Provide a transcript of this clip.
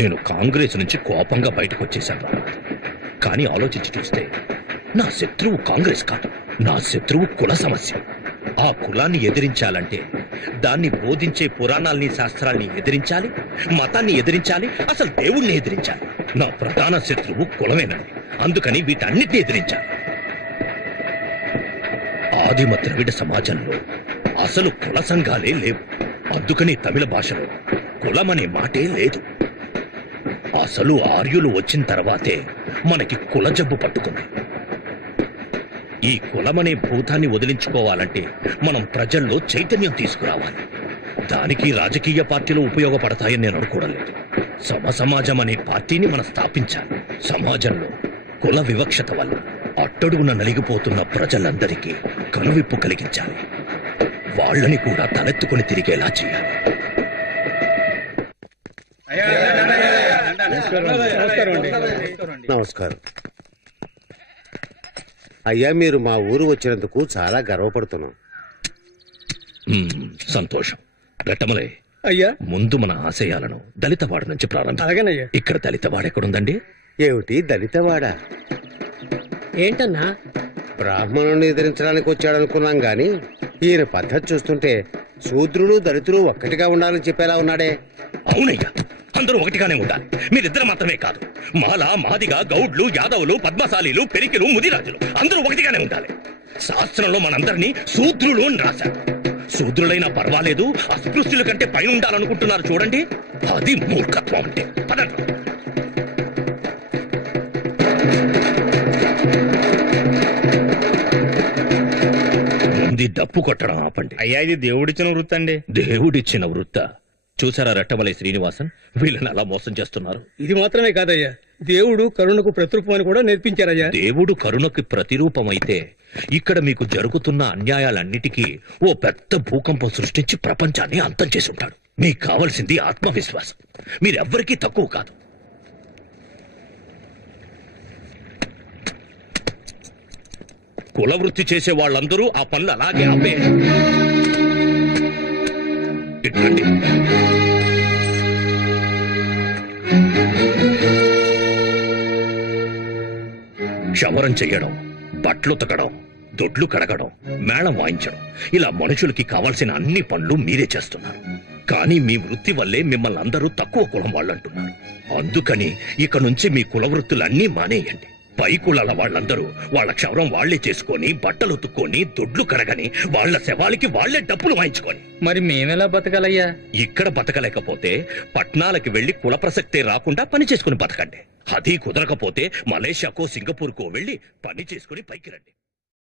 నేను కాంగ్రెస్ నుంచి కోపంగా బయటకు వచ్చేశాను రా. కానీ ఆలోచించి చూస్తే నా శత్రువు కాంగ్రెస్ కాదు, నా శత్రువు కుల సమస్య. ఆ కులాన్ని ఎదిరించాలంటే దాన్ని బోధించే పురాణాల్ని శాస్త్రాల్ని ఎదిరించాలి, మతాన్ని ఎదిరించాలి, అసలు దేవుణ్ణి ఎదిరించాలి. నా ప్రధాన శత్రువు కులమేనండి. అందుకని వీటన్నిటిని ఎదిరించాలి. ఆదిమ ద్రవిడ సమాజంలో అసలు కుల సంఘాలే లేవు. అందుకని తమిళ భాషలో కులమనే మాటే లేదు. అసలు ఆర్యులు వచ్చిన తర్వాతే మనకి కుల జబ్బు పట్టుకుంది. ఈ కులమనే భూతాన్ని వదిలించుకోవాలంటే మనం ప్రజల్లో చైతన్యం తీసుకురావాలి. దానికి రాజకీయ పార్టీలు ఉపయోగపడతాయని నేను అనుకోవడం లేదు. సమాజం అనే పార్టీని మనం స్థాపించాలి. సమాజంలో కుల వివక్షత వల్ల అట్టడుగున నలిగిపోతున్న ప్రజలందరికీ కనువిప్పు కలిగించాలి. వాళ్ళని కూడా తలెత్తుకుని తిరిగేలా చేయాలి. నమస్కారం అయ్యా, మీరు మా ఊరు వచ్చినందుకు చాలా గర్వపడుతున్నాం. సంతోషం. రెట్టమలే అయ్యా, ముందు మన ఆశయాలను దళితవాడ నుంచి ప్రారంభం. ఇక్కడ దళితవాడ ఎక్కడుందండి? ఏమిటి దళితవాడ? ఏంటన్నా? బ్రాహ్మణుని ఎదిరించడానికి వచ్చాడనుకున్నాం గాని ఈయన పద్ధతి చూస్తుంటే శూద్రుడు దళితులు ఒక్కటిగా ఉండాలని చెప్పేలా ఉన్నాడే. అవునయ్యా, అందరూ ఒకటిగానే ఉండాలి. మీరిద్దరు మాత్రమే కాదు, మాల, మాదిగ, గౌడ్లు, యాదవులు, పద్మశాలీలు, పెరికిలు, ముదిరాజులు అందరూ ఒకటిగానే ఉండాలి. శాస్త్రంలో మనందరినీ శూద్రులు అని రాశారు. శూద్రులైనా పర్వాలేదు, అస్పృశ్యుల కంటే పైన ఉండాలనుకుంటున్నారు చూడండి. అది మూర్ఖత్వం అంటే. పదండి. ముందు డప్పు కొట్టడం ఆపండి. అయ్యా, ఇది దేవుడిచ్చిన వృత్తి అండి. దేవుడిచ్చిన వృత్త? చూసారా రెట్టమలై శ్రీనివాసన్, వీళ్ళని అలా మోసం చేస్తున్నారు. ఇది మాత్రమే కాదయ్యా, దేవుడు కరుణకు ప్రతిరూపం అని కూడా నేర్పించారయ్యా. దేవుడు కరుణకు ప్రతిరూపమైతే ఇక్కడ మీకు జరుగుతున్న అన్యాయాలన్నిటికీ ఓ పెద్ద భూకంపం సృష్టించి ప్రపంచాన్ని అంతం చేసి ఉంటాడు. మీకు కావలసింది ఆత్మవిశ్వాసం. మీరెవ్వరికీ తక్కువ కాదు. కుల వృత్తి చేసే వాళ్ళందరూ ఆ పనులు అలాగే ఆపే. ఇట్లాంటి క్షవరం చెయ్యడం, బట్టలు ఉతకడం, దొడ్లు కడగడం, మేళం వాయించడం, ఇలా మనుషులకి కావాల్సిన అన్ని పనులు మీరే చేస్తున్నారు. కానీ మీ వృత్తి వల్లే మిమ్మల్ని అందరూ తక్కువ కులం వాళ్ళంటున్నారు. అందుకని ఇక నుంచి మీ కుల వృత్తులన్నీ మానేయండి. పై కులాల వాళ్ళందరూ వాళ్ళ క్షవరం వాళ్లే చేసుకొని, బట్టలు ఉతుక్కొని, దొడ్లు కడగని, వాళ్ల శవాలకి వాళ్లే డబ్బులు వాయించుకొని. మరి మేమెలా బతకాలయ్యా? ఇక్కడ బతకలేకపోతే పట్నాలకి వెళ్లి కుల ప్రసక్తే రాకుండా పని చేసుకుని బతకండి. అది కుదరకపోతే మలేషియాకో సింగపూర్కో వెళ్లి పని చేసుకుని పైకి రండి.